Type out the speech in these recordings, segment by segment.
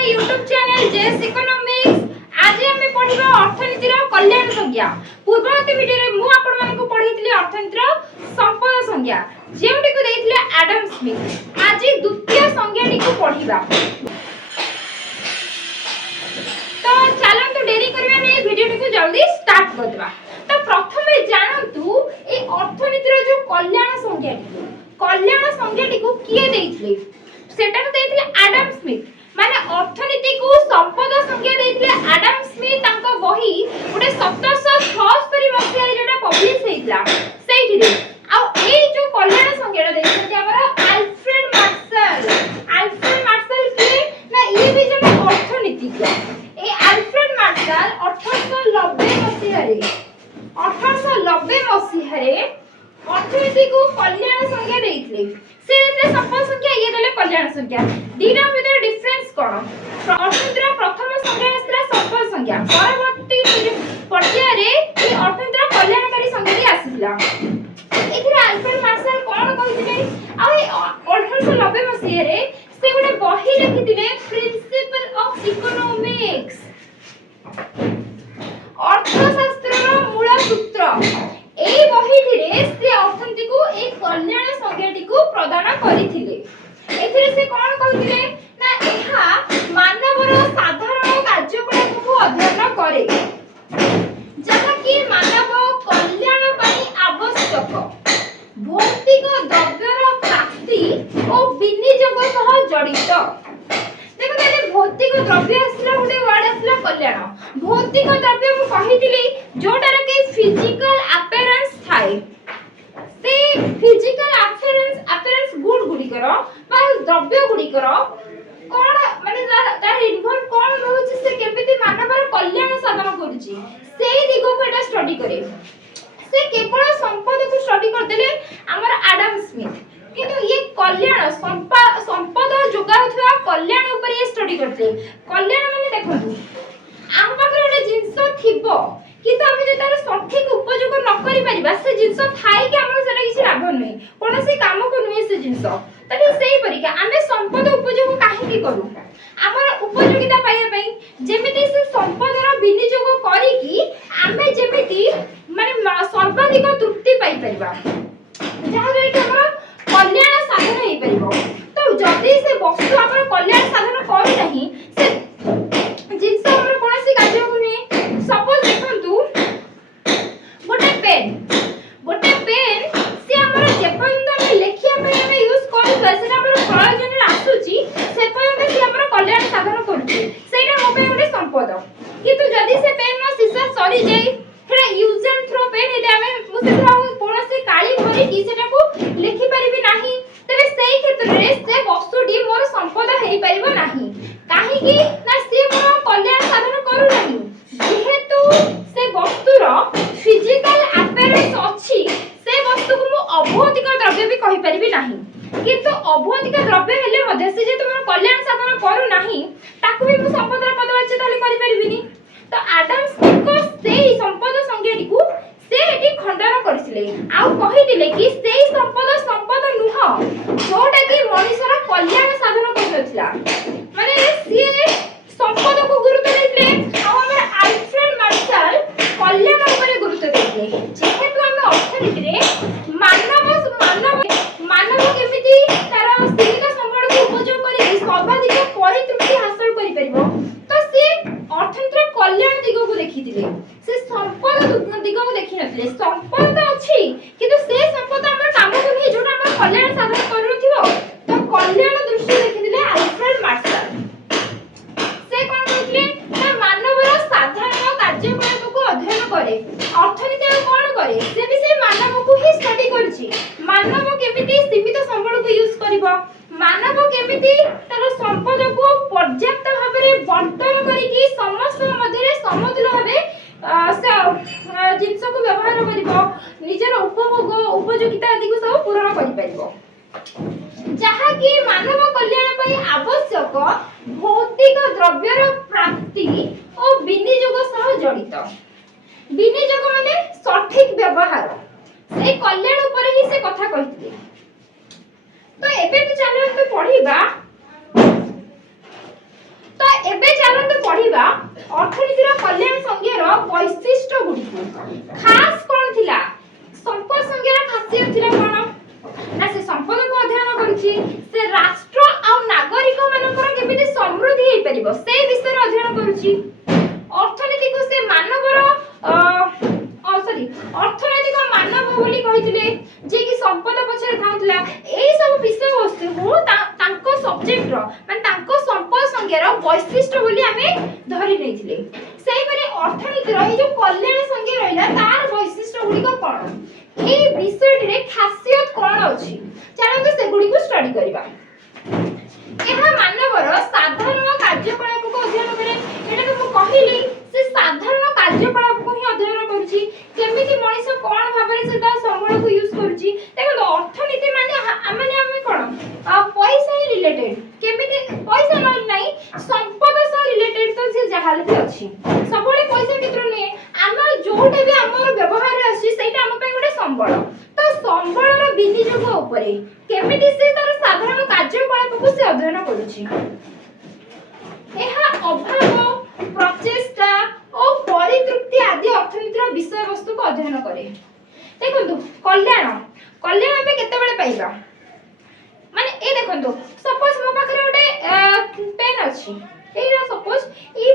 My YouTube channel JS economics. आज हम पढिबा अर्थनीतिर कल्याण संज्ञा। पूर्ववर्ती वीडियो रे मु आपण मानकु पढितली अर्थनीतिर संपद संज्ञा जेउटी को देइथिले एडम स्मिथ। आज द्वितीय संज्ञाटी को पढिबा। तो चलंतु देरी करबा नै वीडियोटी को जल्दी स्टार्ट करबा। तो प्रथमे जानंतु ए अर्थनीतिर जो कल्याण संज्ञाटी को किए देइथिले सेटा तो देइथिले एडम स्मिथ। माने अर्थनीति को संपद संज्ञा देइथिले एडम स्मिथ तांको बही गोटे 1776 मसिया रे जेटा पब्लिश हेइतला सेइठी रे आ ए जो कल्याण संज्ञा देइछथि हमर अल्फ्रेड मार्शल के ना ये भी जने अर्थनीतिज्ञ। ए अल्फ्रेड मार्शल 1890 मसिया रे अर्थनीति को कल्याण संज्ञा देइथिले। से देले संपद संज्ञा ये देले कल्याण संज्ञा। दीना भितर डिफरेंस कोन? अर्थनीतिर प्रथम संज्ञा आसला संपद संज्ञा, परवर्ती पर्याय रे ए अर्थनीतिर कल्याणकारी संज्ञाटी आसिला। एथिरा अल्फ्रेड मार्शल कोन कहिथिले आ ए 1890 मसिया रे से गोटे बही लिखिथिले प्रिंसिपल ऑफ इकोनॉमिक्स, अर्थशास्त्रर मूल सूत्र। एई बहीटी रे से अर्थनीति को एक कल्याण संज्ञाटी को प्रदान करिथिले। एथिरे से कोन कहिथिले ना एहा मानवर साधारण कार्यकलाप को अध्ययन करे जहा कि मानव कल्याण पई आवश्यक भौतिक द्रव्यर प्राप्ति और विनियोग सह जड़ित। देखो ताले भौतिक द्रव्य आसला गोटे वर्ड आसला कल्याण। भौतिक द्रव्य मु कहिथिली जोटार के फिजिकल अपीयरेंस थाए। से फिजिकल अपीयरेंस गुड गुडिकर बा द्रव्य गुडिकर कोन माने तार इन्वॉल्व कोन रहउची से केमिति मानवर कल्याण साधन करूची सेही दिगो को एटा स्टडी करे। से केवल संपद को स्टडी कर देले हमर एडम स्मिथ, किंतु ये कल्याण संपद जोगाउथवा कल्याण ऊपर ये स्टडी करते। कल्याण माने देखंतु हम पाखरे एटा जिंस थिबो किंतु हम जे तार सठिक उपयोग न करि परिबा से जिंस थाई कि हमर सेटा किछि लाभ नै कोनोसी काम को नुई से जिंस तबे सेही परिका हमें संपद उपयोग काहे कि करू हमर उपयोगिता पाइया पई जेमिति से संपदर विनियोग करी कि हमें जेमिति माने सर्वाधिक तृप्ति पाई परिबा जहा रे कि हमर कल्याण साधन हेइ परिबो। तो जदी से वस्तु हमर कल्याण साधन करू नहीं से जिंस हमर कोनोसी कार्य को नै। सपोज देखंतु गोटे पेन से हमर जे पर्यंत हम लेखिया पे हम यूज करबा सेटा हमर प्रयोजन रे आसुची से पर्यंत से हमर कल्याण साधन करूची सेटा हो पे गोटे संपद। किंतु जदी से पेन न सीसा सरी जाई हेडा यूज एंड थ्रो पेन हेदे हम मुसेथरा कोनोसी काली भरी कि सेटा को लिखि परिबि नाही तबे सेही क्षेत्र रे से वस्तुटी मोर संपद हेइ परिबो नाही। काहे कि ना से मोर कल्याण साधन करू नाही जेहेतु से वस्तुर फिजिकल अपीयरेंस अछि से वस्तु को मु अभौतिक द्रव्य भी कहि परिबि नाही। किंतु अभौतिक द्रव्य हेले मध्ये से जे तुम कल्याण साधन करू नाही ताकू भी मु संपदर पदवाच्य ताले करि परिबिनी। तो एडम स्मिथ को सेही संपद संज्ञाटी को से एटी खंडन करथिले आ कहिदिले कि सेही संपद नुह जोटा कि मनुष्यर कल्याण साधन करथला। माने से संपद को गुरुत्व देथिले आ हमर अल्फ्रेड मार्शल कल्याण ऊपर गुरुत्व देथिले। जेहेतु हम अर्थनीति रे मानव केमिति तार सीमित संबल को उपयोग करी सर्वाधिक परितृप्ति हासिल करि परिबो तो से अर्थनीति कल्याण दिगो को देखिथिले। से संपद दिगो को देखि नथिले। संपद तो अछि किंतु से संपद हमर काम को नै जोटा हमर कल्याण साधन करथिबो तो कल्याण दृष्टि देखिथिले अल्फ्रेड मार्शल। से कोन कहथिले ना मानवर साधारण कार्यकलाप को अध्ययन करे अर्थनीति कोन करे से भी से मानव को ही स्टडी करछि। मानव केमिति सीमित संबल को यूज करबो, मानव केमिति तार संपद को पर्याप्त भाबरे बंटन करिकि समस्त मध्यरे समतुल भाबे से जिंस को व्यवहार करिबो, निजर उपभोग उपयोगिता आदि को सब पूर्ण करि परिबो जहा कि मानव कल्याण पई आवश्यक भौतिक द्रव्यर प्राप्ति और विनियोग सह जड़ित। विनियोग माने सठिक व्यवहार से कल्याण ऊपर ही से कथा कहिथिले। तो एबे तो चलो हम पढिबा। तो खास कौन थिला संपद संज्ञार खासियत थिला कोन ना से संपद को अध्ययन करूची से राष्ट्र आ नागरिक मानकर केमिति समृद्धि हे परिबो से विषय अध्ययन करूची अर्थनीति को से मानवर सॉरी अर्थनैतिक मानव बोली कहिथिले जे कि संपद पछरे थाउतला एई सब विषय वस्तु को तांको सब्जेक्ट रो माने तांको संपद संज्ञार वैशिष्ट्य बोली हमें धरि नैथिले सेही परे अर्थनीति रो जो कल्याण संज्ञा रहिला तार वैशिष्ट्य गुडी को कोन एई विषय रे खासियत कोन अछि चलो तो से गुडी को स्टडी करबा एहा मानवर साधारण कार्यकलाप को अध्ययन करे एटा तो कहिली से साधारण कार्यकलाप को ही अध्ययन करूची केमिति मनुष्य कोन भाबरे से ता संबल को यूज करूची देखो अर्थनीति माने हमें कोन पैसा ही रिलेटेड केमिति पैसा नै संपद से रिलेटेड तो जे जहाल भी अछि सबले पैसा केत्र नै हम जोटे भी हमर व्यवहार अछि सेटा हम पे गोटे संबल तो संबल रो विनियोग ऊपर केमिति से तार साधारण कार्यकलाप को से अध्ययन करूची एहा अभाव प्रचेष्टा और परितृप्ति आदि अर्थनीतिर विषय वस्तु को अध्ययन करे देखंतु कल्याण कल्याण हमें केते बेले पाइबा माने ए देखंतु सपोज मो पाखरे ओटे पेन अछि एरा सपोज ई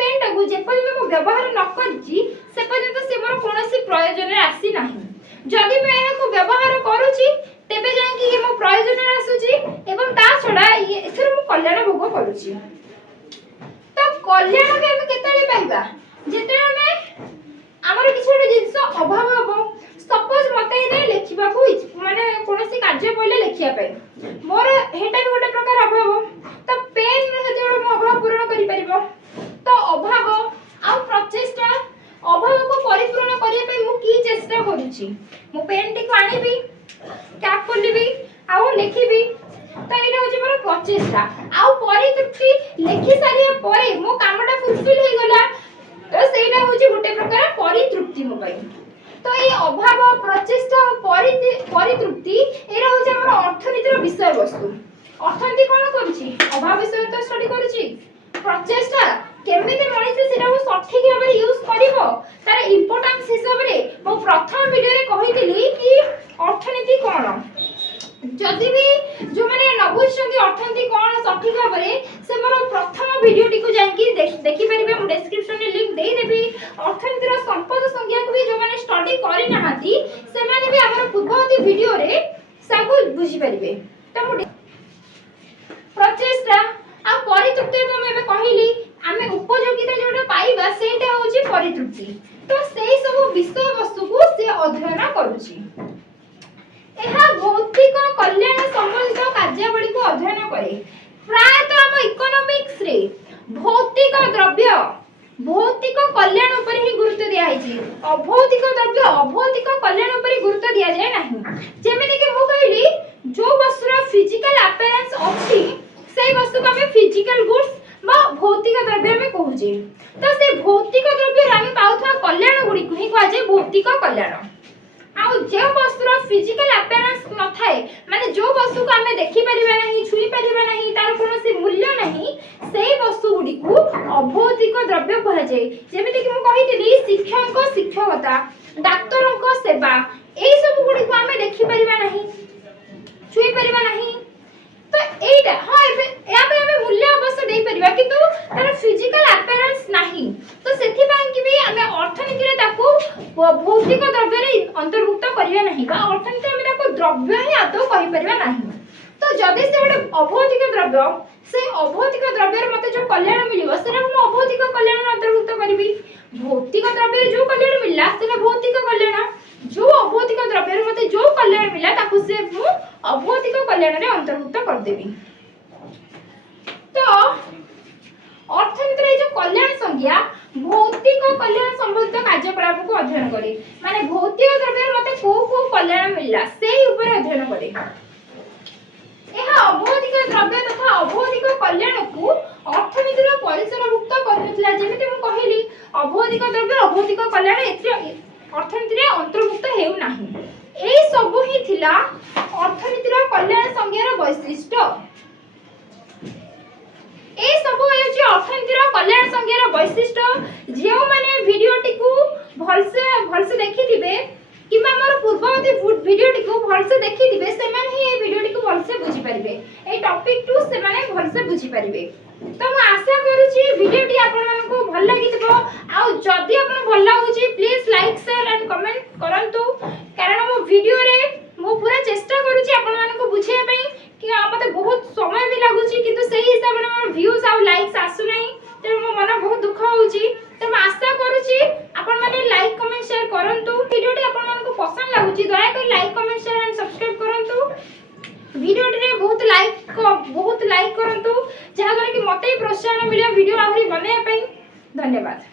पेन टाकू जे पर्यंत मो व्यवहार न करजी से पर्यंत से मोर कोनोसी प्रयोजन रे आसी नाही जदि मैं एहा को व्यवहार करूची तेबे जाय कि मो प्रयोजन रे आसुची एवं ता छडा एथर मो कल्याण भोग करूची तो कल्याण के हम केतले पाइबा जेते हमें हमर किछोटे जिंस अभाव हबो सपोज मते इने लेखिबा को माने कोनोसी कार्य पहिले लेखिया पे मोर हेटा भी गोटे प्रकार अभाव तो पेन रे जेडो मो अभाव पूर्ण करि परिबो तो अभाव आ प्रचेष्टा अभाव को परिपूर्ण करिया पे मु की चेष्टा करूची मु पेन टी को आनिबी कैप खोलिबी आ लेखिबी तो एटा होची मोर प्रचेष्टा आ परितृप्ति लेखि सारिया परे मो कामटा फुलफिल हे गला तो सेटा होची गोटे प्रकार परितृप्ति मो पाई तो ए अभाव प्रचेष्टा परितृप्ति एरा होची हमर अर्थनीतिर विषय वस्तु अर्थनीति कोन करूची अभाव विषय तो स्टडी करूची प्रचेष्टा केमिति मनुष्य सेटा को सठिक भाबे यूज करिवो तार इंपोर्टेंस हिसाब रे मो प्रथम वीडियो रे कहितली कि अर्थनीति कोन जदि भी जो माने नबुछंती अर्थनीति कोन सठिक भाबे से मोर प्रथम वीडियो टी को जाई कि देखि परिबे मु डिस्क्रिप्शन रे लिंक देई देबी अर्थनीतिर संपद संज्ञा को भी जो माने स्टडी करि नहाती से माने भी हमर पूर्ववर्ती वीडियो रे सब बुझी परिबे त मु प्रचेष्टा आ परितृप्ति तो मैं कहिली हमें उपयोगिता जोटा पाइबा सेटा होची परितृप्ति तो सेही सब विषय वस्तु को से अध्ययन करूची एहा भौतिक कल्याण संबंधित कार्यावली को अध्ययन करे प्राय तो हम इकोनॉमिक्स रे भौतिक द्रव्य भौतिक कल्याण ऊपर ही गुरुत्व दिया है अभौतिक द्रव्य अभौतिक कल्याण ऊपर गुरुत्व दिया जाय नाही जेमिति कि मु कहली जो वस्तुर फिजिकल अपीयरेंस अछि सेही वस्तु को हमें फिजिकल गुड्स बा भौतिक द्रव्य में कहूजे तो से भौतिक द्रव्य रे हम पाउथवा कल्याण गुडी को ही कहजे भौतिक कल्याण आ जे वस्तुर फिजिकल अपीयरेंस न थाए माने जो वस्तु को हमें देखि परिबा नहीं छुई परिबा नहीं तार कोनोसी मूल्य नहीं सेही वस्तु गुडी को अभौतिक द्रव्य कहजे जेमिति कि मु कहितली शिक्षक को शिक्षकता डाक्टर को सेवा ए सब गुडी को हमें देखि परिबा नहीं छुई परिबा नहीं तो एटा हां या पे हमें मूल्य अवश्य दे परिबा किंतु तार फिजिकल अपीयरेंस नहीं तो सेथि पय कि भी हमें अर्थनीति रे ताको भौतिक द्रव्य रे अंतर्भुक्त करिया नहीं बा अर्थनीति हमें ताको द्रव्य ही आदौ कहि परिबा नहीं तो जदि से गोटे अभौतिक द्रव्य से अभौतिक द्रव्य रे मते जो कल्याण मिलिबो सेरा हम अभौतिक कल्याण अंतर्भुक्त करिबी भौतिक द्रव्य रे जो कल्याण मिलला सेरा भौतिक कल्याण जो अभौतिक द्रव्य रे मते जो कल्याण मिला ताको से मु अभौतिक कल्याण रे अंतर्भुक्त कर देबी तो अर्थनीति रे जो कल्याण संज्ञा भौतिक कल्याण संबंधित कार्यकलाप को अध्ययन करे माने भौतिक द्रव्य रे मते को कल्याण मिलला सेही ऊपर अध्ययन करे एहा अभौतिक द्रव्य तथा अभौतिक कल्याण को अर्थनीति रे परिसरभुक्त करनथिला जेमिति मु कहिली अभौतिक द्रव्य अभौतिक कल्याण एथि अर्थनीति रे अंतर्भुक्त हेउ नाही ए सब ही थिला अर्थनीति रे कल्याण संज्ञार वैशिष्ट्य ए सब हेउची अर्थनीति रे कल्याण संज्ञार वैशिष्ट्य जेउ माने वीडियो टी को भलसे भलसे देखिथिबे किबा हमर पूर्ववर्ती वीडियोटी को भलसे देखिथिबे सेमान ही ए वीडियोटी को भलसे बुझी परिबे ए टॉपिक टू से माने भलसे बुझी परिबे। तो मैं आशा करूची वीडियोटी आपन मानको भल लागिथिबो आ जदी आपन भल लागुची please like share and comment करंतु कारण मो वीडियो रे मो पूरा चेष्टा करूची आपन मानको बुझिया पई कि मते बहुत समय भी लागुची किंतु सही हिसाब रे हमर व्यूज आ लाइक्स आसु नै त मो मन बहुत दुख होउची। तो मैं आशा करूची आपन माने लाइक कमेंट शेयर करंतु वीडियोटी आपन मानको पसंद लागुची दया कर like comment share and subscribe करंतु वीडियो रे बहुत लाइक करंतु जहा करे कि मते प्रोत्साहन मिले वीडियो आहुरी बने पई। धन्यवाद।